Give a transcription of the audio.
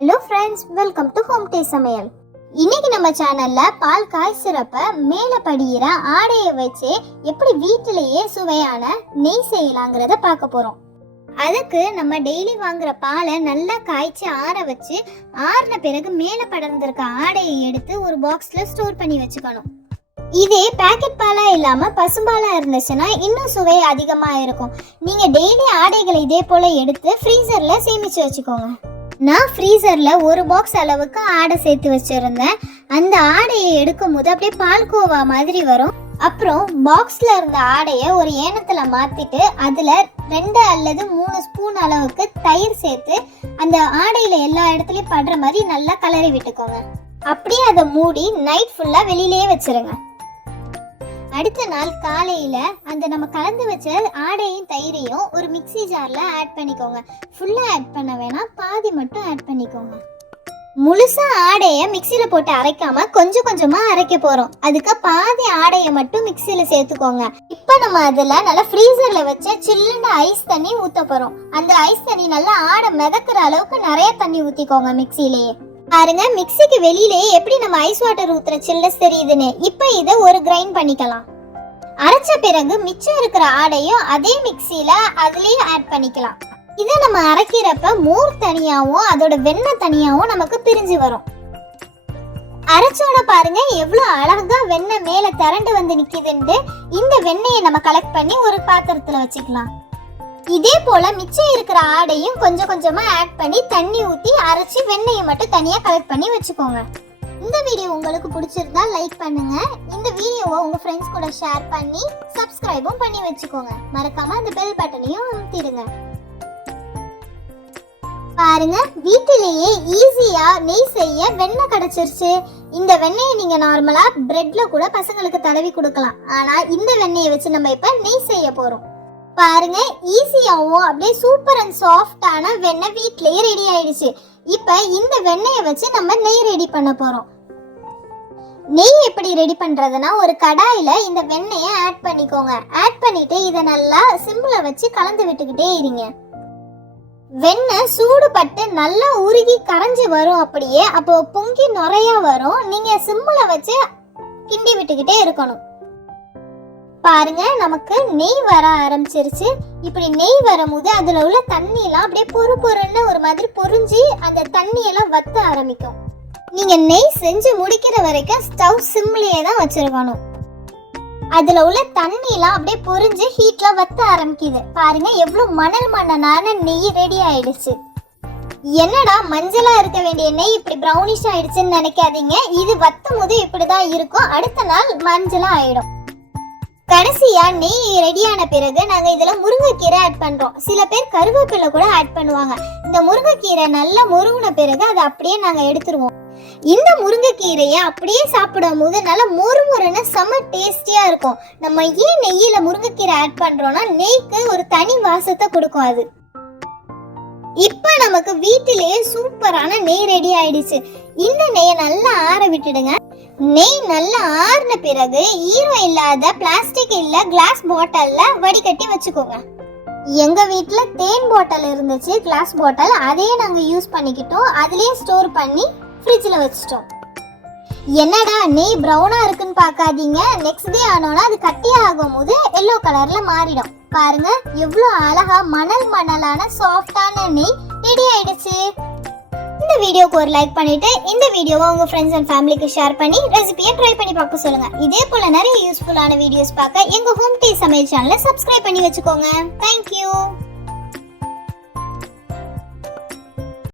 Hello friends, welcome to home day சமையல். இன்னைக்கு நம்ம சேனல்ல பால் காய்ச்சிறப்ப மேலே படிகிற ஆடையை வச்சு எப்படி வீட்டிலேயே சுவையான நெய் செய்யலாங்கிறத பார்க்க போறோம். அதுக்கு நம்ம டெய்லி வாங்குற பாலை நல்லா காய்ச்சி ஆற வச்சு ஆறின பிறகு மேலே படர்ந்திருக்க ஆடையை எடுத்து ஒரு பாக்ஸ்ல ஸ்டோர் பண்ணி வச்சுக்கணும். இதே பேக்கெட் பாலா இல்லாம பசும்பாலா இருந்துச்சுன்னா இன்னும் சுவை அதிகமா இருக்கும். நீங்க டெய்லி ஆடைகளை இதே போல எடுத்து ஃப்ரீசர்ல சேமிச்சு வச்சுக்கோங்க. நான் ஃப்ரீசரில் ஒரு பாக்ஸ் அளவுக்கு ஆடை சேர்த்து வச்சுருந்தேன். அந்த ஆடையை எடுக்கும் போது அப்படியே பால்கோவா மாதிரி வரும். அப்புறம் பாக்ஸில் இருந்த ஆடையை ஒரு ஏனத்தில் மாற்றிட்டு அதில் 2 அல்லது 3 ஸ்பூன் அளவுக்கு தயிர் சேர்த்து அந்த ஆடையில் எல்லா இடத்துலையும் படுற மாதிரி நல்லா கலரி விட்டுக்கோங்க. அப்படியே அதை மூடி நைட் ஃபுல்லாக வெளியிலேயே வச்சுருங்க. அடுத்த நாள் காலையில் அந்த நம்ம கலந்து வச்ச ஆடையும் தயிரையும் ஒரு மிக்சி ஜாரில் ஆட் பண்ணிக்கோங்க. ஃபுல்லாக ஆட் பண்ண வேணாம், பாதி மட்டும் ஆட் பண்ணிக்கோங்க. முழுசாக ஆடையை மிக்சியில் போட்டு அரைக்காமல் கொஞ்சம் கொஞ்சமாக அரைக்க போகிறோம். அதுக்கு பாதி ஆடையை மட்டும் மிக்சியில் சேர்த்துக்கோங்க. இப்போ நம்ம அதில் நல்லா ஃப்ரீசரில் வச்ச சில்லுன்னு ஐஸ் தண்ணி ஊற்ற போகிறோம். அந்த ஐஸ் தண்ணி நல்லா ஆடை மிதக்கிற அளவுக்கு நிறைய தண்ணி ஊற்றிக்கோங்க. மிக்சியிலேயே பாருங்க, மிக்சிக்கு வெளியிலேயே எப்படி நம்ம ஐஸ் வாட்டர் ஊத்துற சில்னஸ் தெரியுதுன்னு. இப்போ இதை ஒரு கிரைண்ட் பண்ணிக்கலாம். அரைச்ச பிறகு மிச்சம் இருக்கிற ஆடையும் அதே மிக்சியில அதுலயே ஆட் பண்ணிக்கலாம். இதை நம்ம அரைக்கிறப்ப மோர் தனியாவும் அதோட வெண்ணெய் தனியாவும் நமக்கு பிரிஞ்சு வரும். அரைச்சோட பாருங்க எவ்வளவு அழகா வெண்ணெய் மேல திரண்டு வந்து நிக்குதுன்னு. இந்த வெண்ணெயை நம்ம கலெக்ட் பண்ணி ஒரு பாத்திரத்துல வச்சுக்கலாம். இதே போல மிச்சம் இருக்கிற ஆடையும் கொஞ்சம் கொஞ்சமா ஆட் பண்ணி தண்ணி ஊற்றி அரைச்சி வெண்ணெயை மட்டும் தனியா கலெக்ட் பண்ணி வச்சுக்கோங்க. இந்த வீடியோ உங்களுக்கு பிடிச்சிருந்தா லைக் பண்ணுங்க. இந்த வீடியோவை உங்க ஃப்ரெண்ட்ஸ் கூட ஷேர் பண்ணி சப்ஸ்கிரைபும் பண்ணி வச்சுக்கோங்க. மறக்காம அந்த பெல் பட்டனையும் அமுத்திடுங்க. பாருங்க, வீட்டிலேயே ஈஸியா நெய் செய்ய வெண்ணெய் கிடைச்சிருச்சு. இந்த வெண்ணெயை நீங்க நார்மலா பிரெட்ல கூட பசங்களுக்கு தடவி கொடுக்கலாம். ஆனா இந்த வெண்ணெயை வச்சு நம்ம இப்ப நெய் செய்ய போறோம். பாருங்க, ஈஸியாவும் அப்படியே சூப்பர் அண்ட் சாஃப்டான வெண்ணெய் வீட்லயே ரெடி ஆயிடுச்சு. இப்ப இந்த வெண்ணெயை வச்சு நம்ம நெய் ரெடி பண்ண போறோம். நெய் எப்படி ரெடி பண்றதுன்னா, ஒரு கடாயில இந்த வெண்ணெயை ஆட் பண்ணிக்கோங்க. ஆட் பண்ணிட்டு இதை நல்லா சிம்ல வச்சு கலந்து விட்டுக்கிட்டே இருங்க. வெண்ணெய் சூடுபட்டு நல்லா உருகி கரைஞ்சி வரும். அப்படியே அப்போ பொங்கி நுரையா வரும். நீங்க சிம்ல வச்சு கிண்டி விட்டுக்கிட்டே இருக்கணும். பாருங்க, நமக்கு நெய் வர ஆரம்பிச்சிருச்சு. இப்படி நெய் வரும்போது அதுல உள்ள தண்ணி எல்லாம் அப்படியே பொறுன்னு ஒரு மாதிரி பொரிஞ்சு அந்த தண்ணியெல்லாம் வத்த ஆரம்பிக்கும். நீங்க நெய் செஞ்சு முடிக்கிற வரைக்கும் ஸ்டவ் சிம்லயே தான் வச்சிருக்கணும். அதுல உள்ள தண்ணி எல்லாம் அப்படியே பொரிஞ்சு ஹீட்ல வத்த ஆரம்பிக்குது. பாருங்க, எவ்வளவு மணலான நெய் ரெடி ஆயிடுச்சு. என்னடா மஞ்சளா இருக்க வேண்டிய நெய் இப்படி ப்ரௌனிஷ் ஆயிடுச்சுன்னு நினைக்காதீங்க. இது வத்தும் போது இப்படிதான் இருக்கும். அடுத்த நாள் மஞ்சளா ஆயிடும். கடைசியா நெய் ரெடியான பிறகு நாங்க இதுல முருங்கைக்கீரை ஆட் பண்றோம். சில பேர் கருவேப்பிலை கூட ஆட் பண்ணுவாங்க. இந்த முருங்கைக்கீரை நல்லா முருங்கின பிறகு அதை அப்படியே நாங்க எடுத்துருவோம். இந்த முருங்கைக்கீரையை அப்படியே சாப்பிடும் போது நல்லா மொறுமொறுன்னு செம டேஸ்டியா இருக்கும். நம்ம ஏன் நெய்யில முருங்கைக்கீரை ஆட் பண்றோம்னா, நெய்க்கு ஒரு தனி வாசத்தை கொடுக்கும் அது. இப்ப நமக்கு வீட்டிலேயே சூப்பரான நெய் ரெடி ஆயிடுச்சு. இந்த நெய்யை நல்லா ஆற விட்டுடுங்க. நெய் நல்லா ஆறின பிறகு ஈரம் இல்லாத பிளாஸ்டிக் இல்ல கிளாஸ் பாட்டில்ல வடிகட்டி வச்சுக்கோங்க. எங்க வீட்டுல தேன் பாட்டில் இருந்துச்சு, கிளாஸ் பாட்டில். அதையே நாங்க யூஸ் பண்ணிக்கிட்டோம். அதுலயே ஸ்டோர் பண்ணி ஃப்ரிட்ஜ்ல வச்சுட்டோம். என்னடா நெய் ப்ரௌனா இருக்குன்னு பார்க்காதீங்க. நெக்ஸ்ட் டே ஆனோன்னா அது கட்டியா ஆகும் போது எல்லோ கலர்ல மாறிடும். பாருங்க, எவ்வளவு அழகா மணலான சாஃப்டான நெய் ரெடி ஆயிடுச்சு. இந்த வீடியோக்கு ஒரு லைக் பண்ணிட்டு இந்த வீடியோவை உங்க ஃப்ரெண்ட்ஸ் அண்ட் ஃபேமிலிக்கு ஷேர் பண்ணி ரெசிபியை ட்ரை பண்ணி பார்க்க சொல்லுங்க. இதே போல நிறைய யூஸ்ஃபுல்லான வீடியோஸ் பார்க்க எங்க ஹோம் டே சமையல் சேனலை சப்ஸ்கிரைப் பண்ணி வச்சுக்கோங்க. தேங்க்யூ.